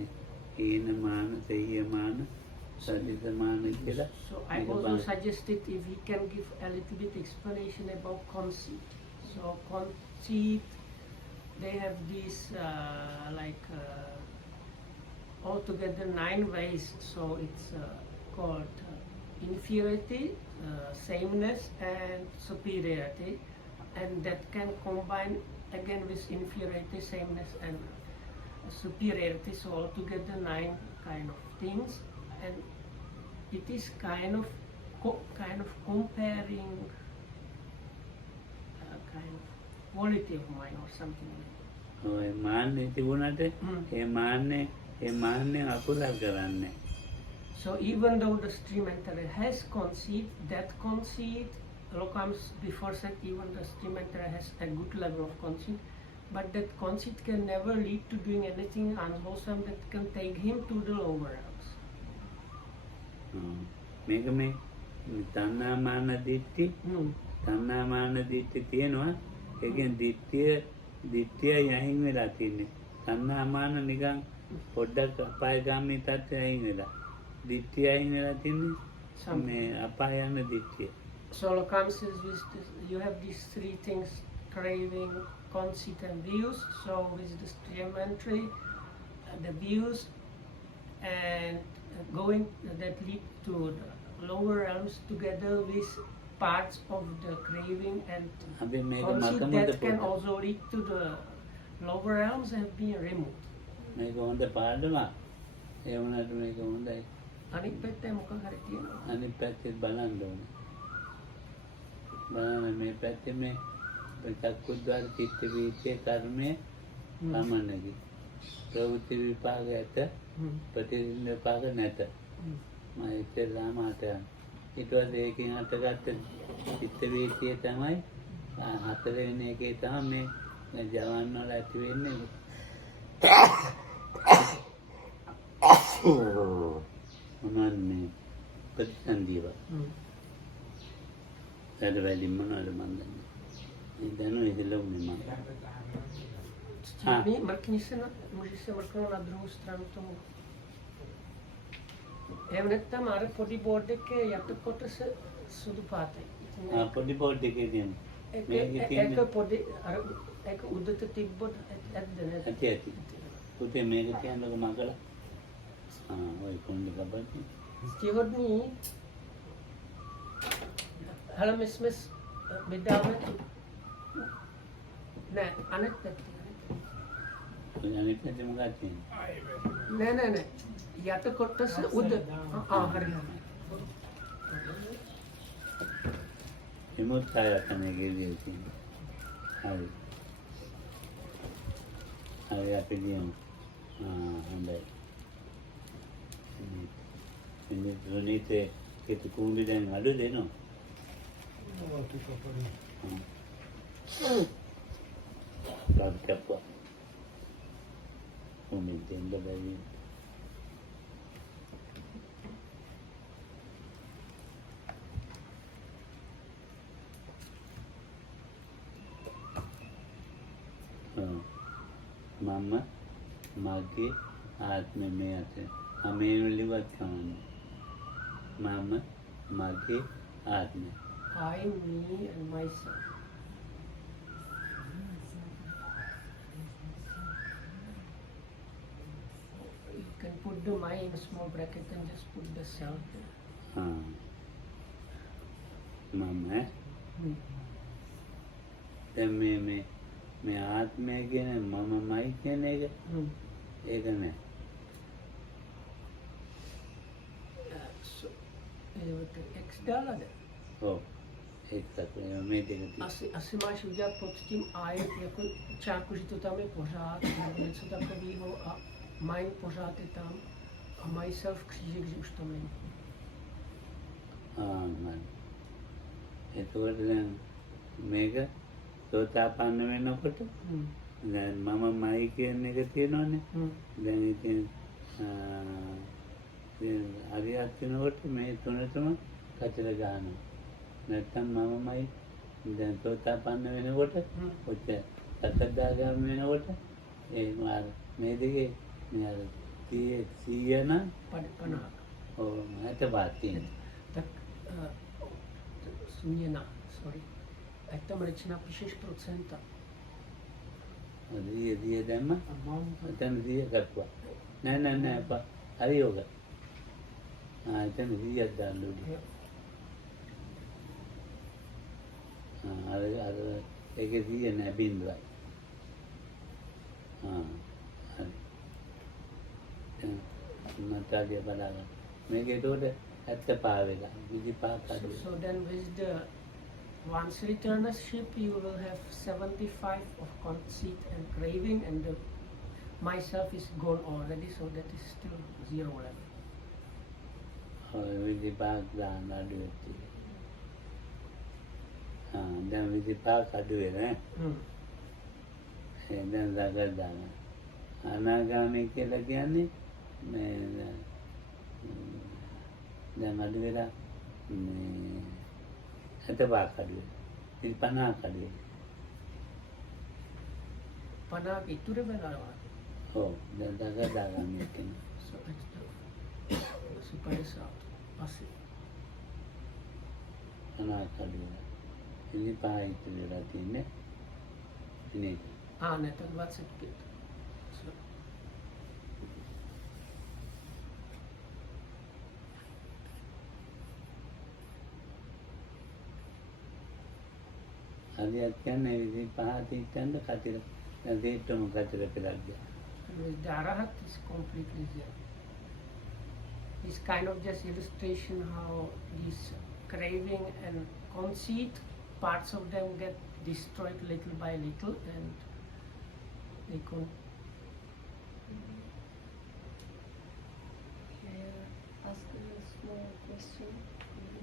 හීන මාන, තෙහිය මාන, සදිත මාන කියලා. So I also suggested if he can give a little bit explanation about conceit. So conceit, they have these altogether 9 ways. So it's called inferiority, sameness, and superiority, and that can combine again with inferiority, sameness, and superiority. So altogether 9 kind of things, and it is kind of comparing kind of quality of mind or something like that. ඔය මාන්නේ තිබුණාට ඒ මාන්නේ අකුසල් කරන්නේ. So even though the stream enterer has conceit, that conceit comes before that even the stream enterer has a good level of conceit, but that conceit can never lead to doing anything unwholesome that can take him to the lower realms. මේක මේ තණ්හා මාන දිට්ඨි තියෙනවා. ඒකෙන් දිට්ඨිය යහින් වෙලා තින්නේ. තණ්හා මාන නිකන් පොඩ්ඩක් අපායගාමී තත්ත්වයට යහින් වෙලා. දිට්ඨිය යහින් වෙලා තින්නේ මේ අපාය යන දිට්ඨිය. So comes with this, you have these 3 things: craving, conceit, and views. So with the stream entry, the views and going that lead to the lower realms together with parts of the craving and conceit that can also lead to the lower realms have been removed. මේක හොඳ පාඩමක්. ඒ වුණාට මේක හොඳයි. අනිත් පැත්තේ මොකක් හරි තියෙනවා. අනිත් පැත්තේ බලන්න ඕනේ. බලන්න මේ පැත්තේ මේ චක්කුද්වාර චිත්ත වීතිය කර්මය සමනගි. ප්‍රවෘත්ති විපාක ඇත, ප්‍රතිදින විපාක නැත. මම ඉතින්ලාම අතයන්. ඊට පස්සේ ඒකෙන් අතගත්ත චිත්ත වීතිය තමයි 4 වෙනි එකේ තමයි මේ ජවන් වල ඇති වෙන්නේ. මොනවද මේ ප්‍රතිසන්දිව. වැඩ වැඩි මොනවද මන් දන්නේ. මේ දැනුම ඉදලුනේ මම. Můžeš se mrknout na druhou stranu tomu. එහෙම නැත්නම් අර පොඩි බෝඩ් එකේ යට කොටස සුදු පාටයි. පොඩි බෝඩ් එකේ තියෙන. ඒක පොඩි අර ඒක උඩට තිබ්බොත් ඇද්ද නැද්ද? ඇති. පුතේ මේක කියන්නකො මගලා. ඔය කොණ්ඩේ කබන්නේ. Stihodný. Hele, my jsme vydáme tu... Ne, Anet Petty. අනිත් පැත්තේ මොකක්ද තියෙන්නේ? නෑ. යට කොටස උඩ. හරි. එමුත් ආයතනයේ ගිහින් තියෙනවා. හරි. හරි අපි දියමු. හොඳයි. ඉන්නේ දුනිතේ ඒක කුඹි දැන් අඩු දෙනවා. Pagkapa. Umintin ba dahil? Mama, magi, आत्मे में आते हमें लिवत खाना Mama, magi, आत्मे I, me, and myself. You can put the my in a small bracket and just put the self there. हाँ Mama है मैं आत्मे के ने Mama माई के ने एक ने So, X dollar there. oh एक तक मैं देखती Asi máš udělat pod tím I jako čáku, že to tam je pořád, nebo něco takového a mine pořád je tam. myself kriege ustaminen. මන්. එතකොට දැන් මේක සෝතාපන්න වෙනකොට දැන් මමයි කියන එක තියෙනවනේ. දැන් ඉතින් හරියට වෙනකොට මේ තුනටම කචර ගන්නවා. නැත්තම් මමයි දැන් සෝතාපන්න වෙනකොට ඔච්චර සතරදාගාමී වෙනකොට ඒ මාර මේ දෙකේ මේ අර 100 නම් 50. ඔව් මට වාතින් Tak změna, sorry. Jak tam rečena píšeš procenta? දිය දැම්ම Amount. එතන 100 ගත්තා. නෑ අප්පා හරි යෝග. එතන 100ක් දාන්න ඕනේ. අර ඒකේ 100 නෑ බින්දුවයි. හරි. මතකයේ බලන්න. මේක ඒකට ඇත්ත පාවෙලා 25ක් අඩු. So then with the one's returnership you will have 75 of conceit and craving, and the myself is gone already, so that is still 0 left. ඔය 25ක් දාන්න අඩු වෙච්චි. දැන් 25ක් අඩු වෙන දැන් දගල් දාන. අනාගාමී කියලා කියන්නේ මේ දැන් අඩු වෙලා මේ 75ක් අඩු වෙනවා. ඉතින් 50ක් අඩු වෙනවා. 50 ඉතුරු වෙනවා. ඔව් දැන් දගල් දාගන්න කෙනා. So that's the supaya satu pasti. 50ක් අඩු වෙනවා. ඉතින් 5 ඉතුරු වෙලා තින්නේ. ඉතින් Это 25. So, හරියට කියන්නේ 25 තිට්ටන්ද කතිර දැන් දෙට්ටම කතිර පෙරක් ගියා. with the arahat is completely zero. It's kind of just illustration how this craving and conceit, parts of them get destroyed little by little, and they can. May I ask a small question?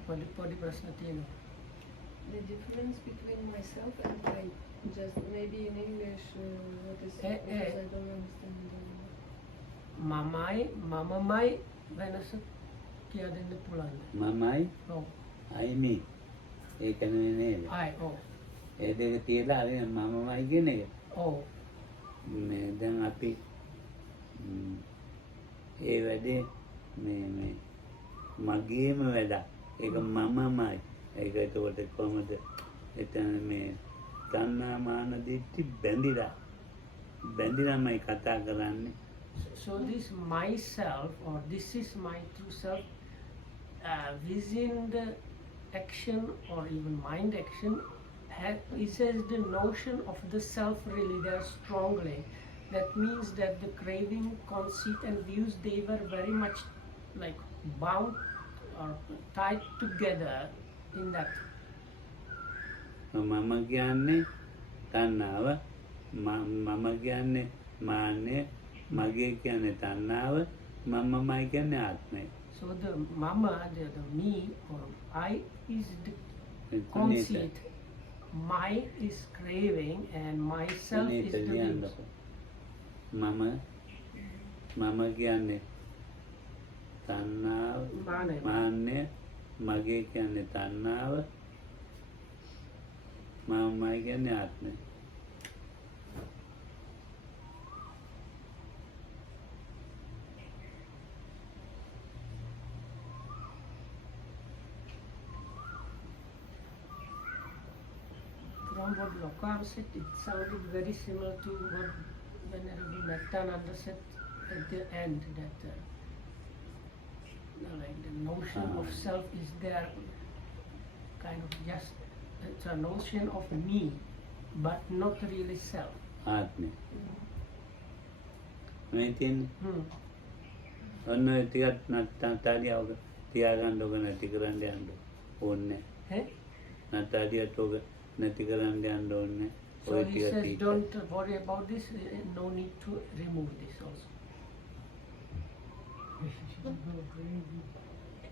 Podi prasna tiyena. The difference between myself and I, just maybe in English, what is because I don't understand. Mamai වෙනස කියා දෙන්න පුළුවන්. මමයි ඔව්. අයිමි ඒක නෙවෙයි නේද? ආයි ඔව්. ඒ දෙක තියලා හරි මමමයි කියන එක. ඔව්. මේ දැන් අපි ඒ වැඩේ මේ මගේම වැඩක්. ඒක මමමයි. ඒක ඒකට කොහොමද එතන මේ තණ්හා මාන දිට්ඨි බැඳිලාමයි කතා කරන්නේ. So this myself, or this is my true self, within the action or even mind action, it says the notion of the self really there strongly. That means that the craving, conceit and views, they were very much like bound or tied together in that. මම කියන්නේ තණ්හාව මම කියන්නේ මාන්නය මගේ කියන්නේ තණ්හාව මමමයි කියන්නේ ආත්මය. So the mama, the me or I is the conceit, my is craving, and myself is the views. මම කියන්නේ තණ්හාව මාන්නය මගේ කියන්නේ තණ්හාව මමයි කියන්නේ ආත්මය. From what Lokam said, it sounded very similar to what Venerable Mehtananda said at the end, that like the notion of self is there, kind of just, it's a notion of me, but not really self. ආත්මය. මේ තියෙන්නේ ඔන්න ඔය ටිකක් නටාලියව තියාගන්න ඕක නැති කරන්න යන්න ඕනේ. Hey? නටාලියට ඕක නැති කරන්න යන්න ඕනේ. So he says, don't worry about this, no need to remove this also.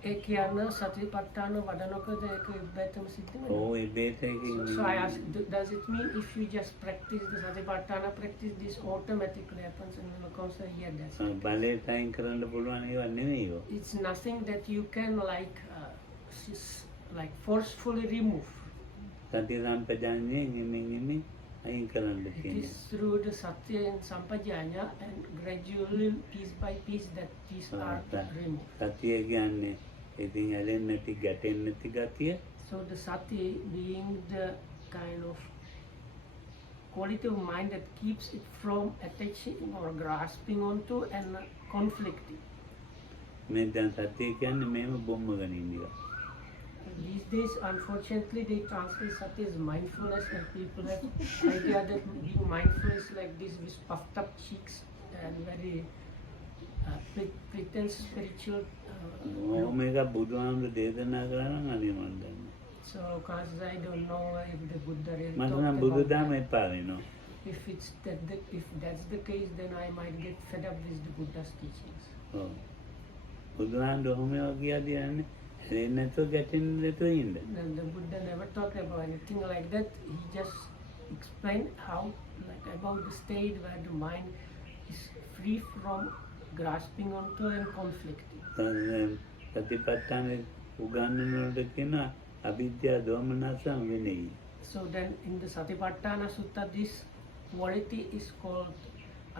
ඒ කියන්න සතිපට්ඨාන වඩනකොට ඒක ඉබ්බැතම සිද්ධ වෙනවා. ඕ ඉබේතකින් So I ask, does it mean if you just practice the satipatthana practice, this automatically happens? And Lokam said, yeah, that's it. බලයට අයින් කරන්න පුළුවන් ඒවා නෙවෙයි ඒවා. It's nothing that you can like forcefully remove. සති සම්පජාඤ්ඤයෙන් එමින් අයින් කරන්න It තියෙනවා. is through the satya and sampajanya and gradually, piece by piece, that these are removed. සතිය කියන්නේ ඉතින් ඇලෙන්නේ නැති ගැටෙන්නේ නැති ගතිය. So the sati being the kind of quality of mind that keeps it from attaching or grasping onto and conflicting. මේ දැන් සතිය කියන්නේ මේව බොම්මගෙන ඉන්නවා. These days, unfortunately, they translate sati as mindfulness, and people have idea that being mindful is like this with puffed up cheeks and very pretense spiritual. මේක බුදුහාමුදුරු දේශනා කරා නම් අනේ මන් දන්නේ. So, cause I don't know if the Buddha really මට නම් talked about බුදුදහම that. එපා වෙනවා. If that's the case, then I might get fed up with the Buddha's teachings. ඔව්. බුදුහාමුදුරු ඔහොම කියලාදී යන්නේ ඇලෙන්නේ නැතුව ගැටෙන්නේ නැතුව ඉන්න. And the Buddha never talked about anything like that. He just explained how, like, about the state where the mind is free from grasping onto and conflicting. සතිපට්ඨාන උගන්වනකොට කියනවා අවිද්‍යා දෝමනස විනයයි. So then in the Satipatthana Sutta, this quality is called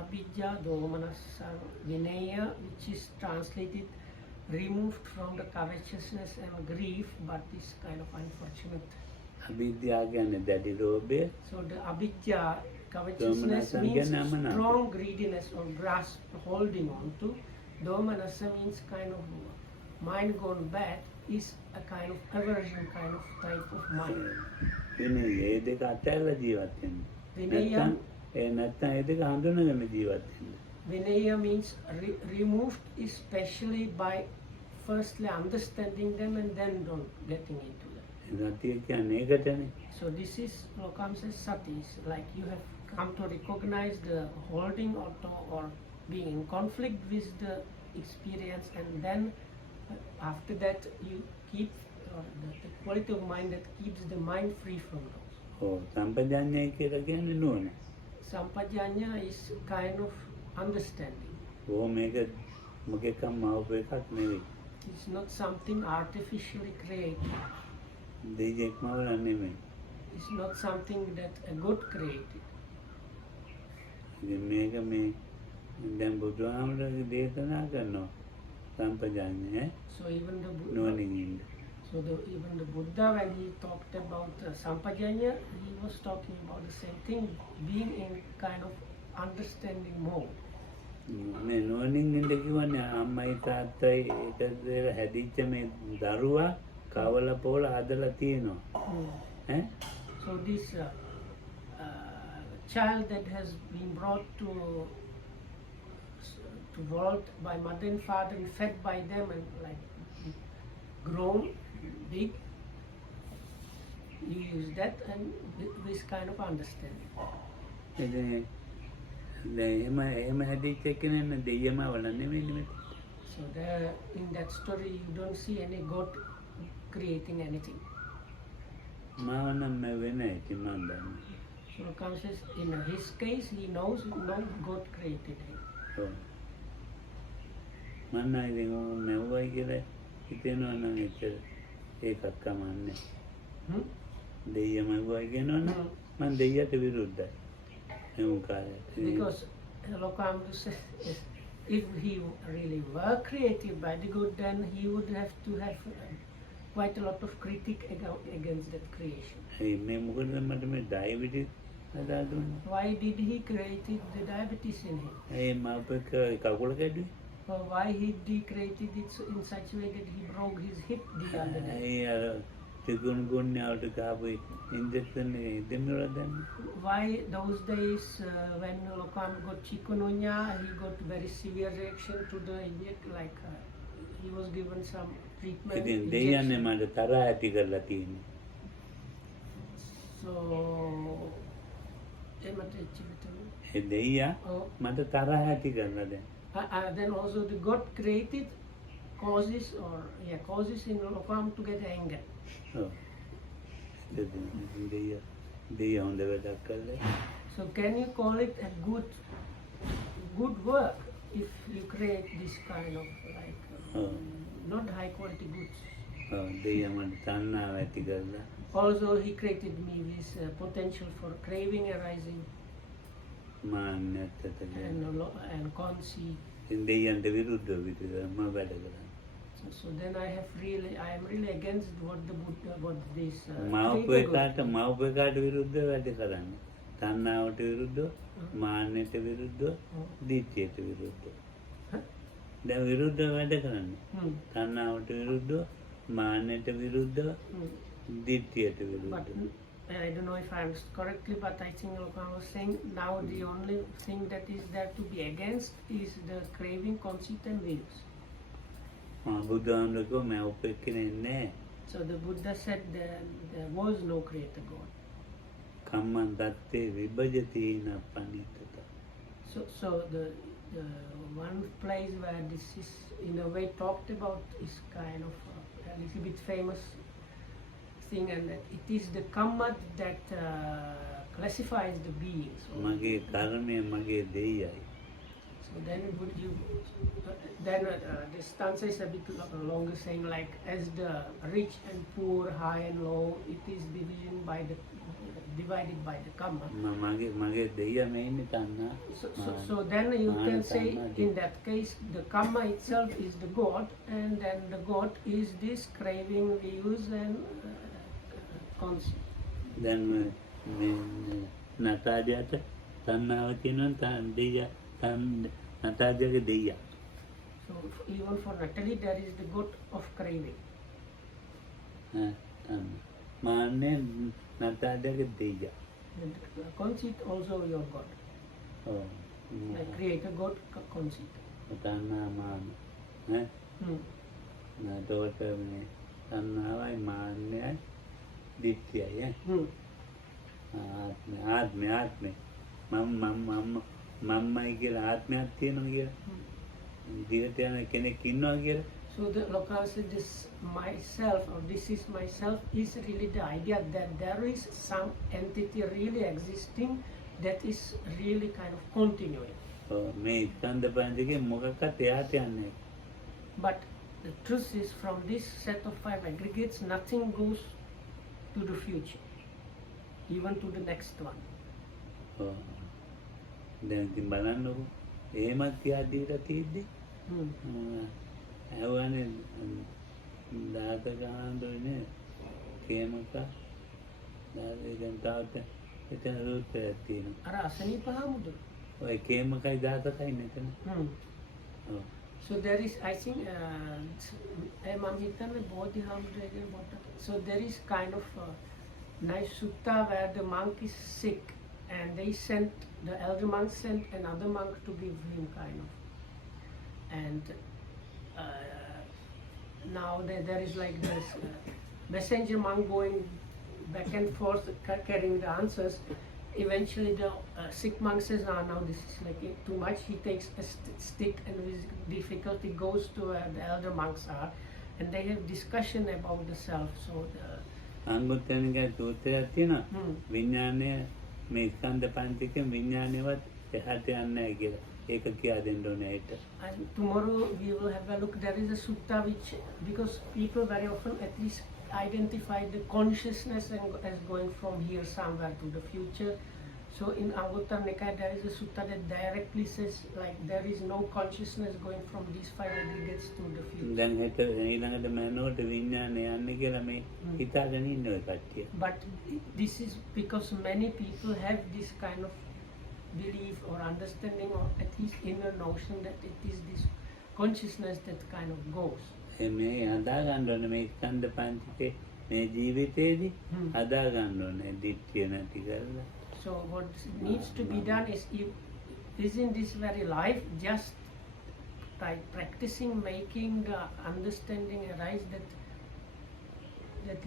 Abhijja Domanassa Vinaya, which is translated removed from the covetousness and grief, but is kind of unfortunate. අවිද්‍යාව කියන්නේ දැඩි ලෝභය. So the Abhijja, covetousness, Domanassa means කියන්නේ අමනාපය. strong greediness or grasp, holding on to. Domanassa means kind of mind gone bad, is a kind of aversion kind of type of mind. විනය ඒ දෙක අතහැරලා ජීවත් වෙන්න. Vinaya, නැත්තම් ඒ දෙක හඳුනගෙන ජීවත් වෙන්න. Vinaya means removed, especially by firstly understanding them and then don't getting into them. සතිය කියන්නේ ඒකටනේ. So this is Lokam says sati, is like you have come to recognize the holding or being in conflict with the experience, and then after that you keep the quality of mind that keeps the mind free from those. ඔව් සම්පජාඤ්ඤය කියලා කියන්නේ නුවණ. Sampajanya is kind of understanding. ඕ මේක මොකෙක්ම ආවපු එකක් නෙවෙයි. It's not something artificially created. දෙයක්ම වල නෙමෙයි. It's not something that a God created. ඉතින් මේක මේ දැන් බුදුහාමුදුරුවෝ දේශනා කරනවා සම්පජාඤ්ඤය So even the Buddha, නුවණින් ඉන්න. even the Buddha, when he talked about Sampajanya, he was talking about the same thing, being in kind of understanding mode. මේ නුවණින් ඉන්න කිව්වනේ අම්මයි තාත්තයි එකදේර හැදිච්ච මේ දරුවා කවල පොළ හදලා තියෙනවා. ඈ So this child that has been brought to world by mother and father and fed by them and like grown big, you use that and this kind of understanding. ඉතින් දැන් එහෙම හැදිච්ච කෙනෙක් දෙයියම වල නෙමෙයි නෙමෙයි. So there, in that story, you don't see any God creating anything. මාව නම් වෙන්නේ ඉතින් මන් දන්නේ. So Lokam says, in his case, he knows no God created him. ඔව්. මන්න ඉතින් මෙව්වයි කියලා හිතෙනවා නම් එච්චර ඒකක් කමන්නේ. දෙයියම වුයි කියනවනේ මම දෙයියට විරුද්ධයි. එමුන් කාලේ. Because Lokam says, if he really were created by the good, then he would have to have quite a lot of critique against that creation. ඒ මේ මොකද මට මේ ඩයබටිස් හදා දුන්නේ. Why did he create the diabetes in him? ඒ මාපක කකුල කැඩුවේ. Or why he created it in such a way that he broke his hip the other day? ඒ අර තිගුණ ගුණ්‍යාවට කාපු injection එක දෙන්නුලා දැන්. Why those days when Lokam got chikungunya, he got very severe reaction to the injection, like he was given some treatment. ඉතින් දෙයියන්නේ මට තරහ ඇති කරලා තියෙනවා. So, ඒ දෙයියා Oh. මට තරහ ඇති කරලා දැන්. Then also the God created causes or causes in Lokam to get anger. ඔව්. දෙය හොඳ වැඩක් කළා. So can you call it a good work if you create this kind of like not high quality goods? ඔව් දෙය මට තණ්හාව ඇති කරලා. Also he created me with potential for craving arising මාන්නයත් ඇති and conceit. දෙයයන්ට විරුද්ධව විතරම වැඩ කරන්නේ. So then I am really against what the Buddha, what this මව්පෙකාට විරුද්ධව වැඩ කරන්නේ. තණ්හාවට විරුද්ධව, මාන්නයට විරුද්ධව, දිට්ඨියට විරුද්ධව. දැන් විරුද්ධව වැඩ කරන්නේ. තණ්හාවට විරුද්ධව, මාන්නයට විරුද්ධව, දිට්ඨියට විරුද්ධව. But I don't know if I understood correctly, but I think Lokan was saying now the only thing that is there to be against is the craving, conceit and views. බුදුහාමුදුරුවෝ මම උපෙක්කනේ නැහැ. So the Buddha said there was no creator God. කම්මං දත්තේ විභජති නප්පනිතත. So the one place where this is in a way talked about is kind of a little bit famous thing, and that it is the kamma that classifies the beings. මගේ කර්මය මගේ දෙයයි. So then would you then the stanza is a bit longer, saying like as the rich and poor, high and low, it is divided by the kamma. මගේ දෙය මේන්නේ තණ්හා. So then you can say in that case the kamma itself is the God, and then the God is this craving, views and conceit. දැන් නතාජාට තණ්හාව තියෙනවා දෙය නතාජාගේ දෙය. So even for Natalie there is the God of craving. මාන්නේ නතාජාගේ දෙය. And conceit also your God. ඔව්. Like creator God, conceit. තණ්හා මාන ඈ නතෝට මේ තණ්හාවයි මාන්නයයි දිට්ඨියයි ආත්මය මම්මයි කියලා ආත්මයක් තියෙනවා කියලා දිවට යන කෙනෙක් ඉන්නවා කියලා. So the Lokal said this myself or this is myself is really the idea that there is some entity really existing that is really kind of continuing. මේ ස්කන්ධ පංචකේ මොකක්වත් එහාට යන්නේ. But the truth is from this set of 5 aggregates nothing goes to the future, even to the next one. දැන් ඉතින් බලන්නකො එහෙමත් තියා දීලා තියෙද්දි ඇහුවනේ දාත ගානදෝනේ කේමක දැන් තාත එතන රූපයක් තියෙනවා. අර අසනීප හාමුදුරුවෝ. ඔය කේමකයි දාතකයි මෙතන. So there is, I think, so there is kind of a nice sutta where the monk is sick and the elder monk sent another monk to give him kind of. And now there is like this messenger monk going back and forth carrying the answers. Eventually the sick monk says, now this is like too much. He takes a stick and with difficulty goes to where the elder monks are, and they have discussion about the self. So අංගුත්තනිකයි සූත්‍රයක් තියෙනවා. විඥානය මේ ස්කන්ධ පංචකයෙන් විඥානයවත් එහාට යන්නේ නැහැ කියලා. ඒක කියා දෙන්න ඕනේ ඒට. And tomorrow we will have a look. There is a sutta which, because people very often at least identify the consciousness as going from here somewhere to the future. So in Anguttara Nikaya there is a sutta that directly says like there is no consciousness going from these 5 aggregates to the future. දැන් හිත ඊළඟට මනෝට විඥානය යන්නේ කියලා මේ හිතාගෙන ඉන්න ඔය කට්ටිය. But this is because many people have this kind of belief or understanding or at least inner notion that it is this consciousness that kind of goes. මේ හදා ගන්න ඕනේ මේ ස්කන්ධ පංචකේ මේ ජීවිතේදී හදා ගන්න ඕනේ දිට්ඨිය නැති කරලා. So what needs to be done is in this very life just by practicing making the understanding arise that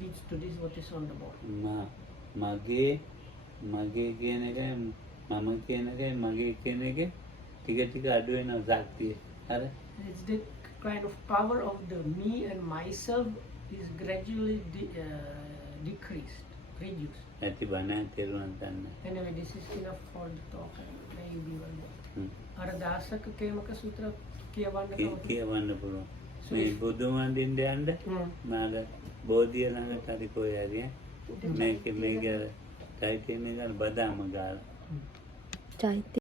leads to this what is on the board. මගේ කියන එකයි මම කියන එකයි මගේ කියන එකේ ටික ටික අඩු වෙනවා ශක්තිය. හරි. It's the kind of power of the me and myself is gradually decreased, reduced. ඇති බණ තේරුම් ගන්න. Anyway, this is enough for the talk. Maybe one more. අර දාසක කේමක සූත්‍ර කියවන්න කියවන්න පුළුවන්. මේ බුදුන් වඳින්න යන්න මාද බෝධිය ළඟට හරි කොයි හරි මේක ටයිටන් එක බදාම ගාලා චෛත්‍ය